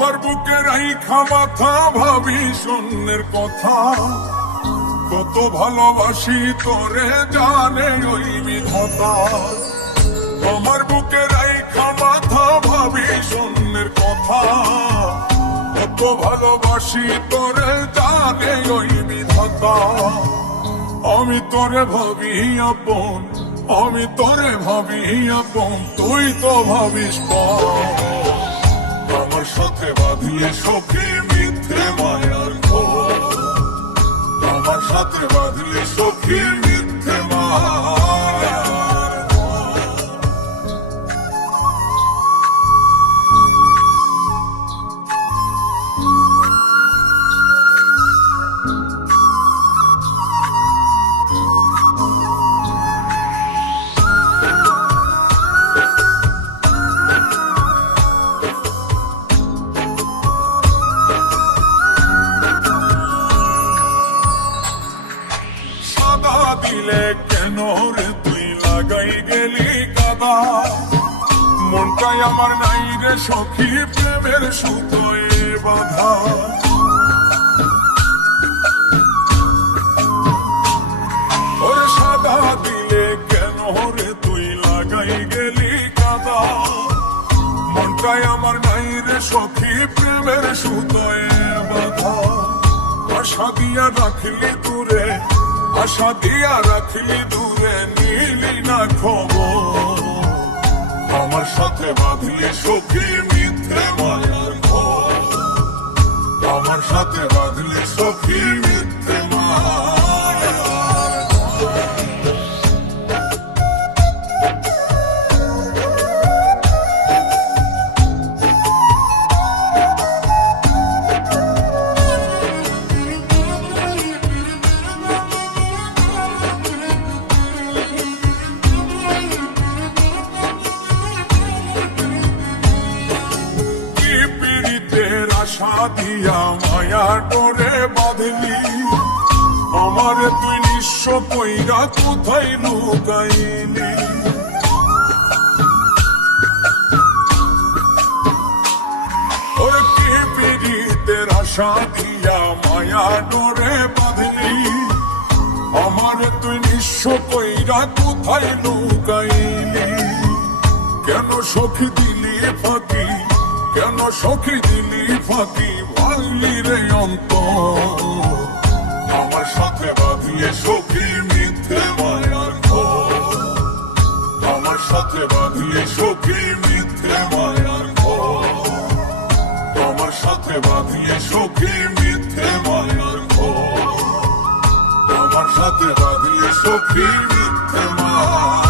আমার বুকে রাইখা মাথা ভাবি শূন্যের কথা, কত ভালোবাসি তোরে জানে ওই বিধাতা। আমার বুকে রাইখা মাথা ভাবি শূন্যের কথা, কত ভালোবাসি তোরে জানে ওই বিধাতা। আমি তোরে ভাবি আপন, আমি তোরে ভাবি আপন, তুই তো ভাবিস পর। আমার সাথে বাঁধিয়ে সখী মিথ্যে মায়ার ঘোর, আমার সাথে বাঁধলে সখী মিথ্যে মায়ার দিলে কেন রে তুই লাগাই গেলি কাদা। মনটাই আমার নাই রে সখী প্রেমের সুতোয় বাঁধা। ওরে সাদা দিলে কেন রে তুই লাগাই গেলি কাদা। মনটাই আমার নাই রে সখী প্রেমের সুতোয় বাঁধা। আশা দিয়া রাখলি দূরে, আশা দিয়া রাখলি দূরে, নিলি না খবর। আমার সাথে বাঁধলি সখী মিথ্যে মায়ার ঘোর, আমার সাথে বাঁধলি সখী মিথ্যে মায়ার ঘোর। আশা দিয়া মায়া ডোরে বাঁধলি, আমারে তুই নিঃস্ব কইরা কোথায় লুকাইলি। ওরে কি পীড়িতের আশা দিয়া মায়া ডোরে বাঁধলি, আমারে তুই নিঃস্ব কইরা কোথায় লুকাইলি। কেন সখী দিলি ফাঁকি, কেন সখী দিলি ফাঁকি, ভাঙলি রে অন্তর। আমার সাথে বাঁধিয়ে সখী মিথ্যে মায়ার ঘোর, আমার সাথে বাঁধিয়ে সখী মিথ্যে মায়ার ঘোর, আমার সাথে বাঁধিয়ে সখী মিথ্যে মায়ার ঘোর, আমার সাথে বাঁধিয়ে সখী মিথ্যে মায়ার